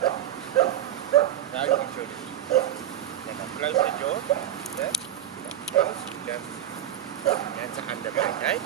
Now you can show this. Then close the jaw. There. Close. Then. Yang under right.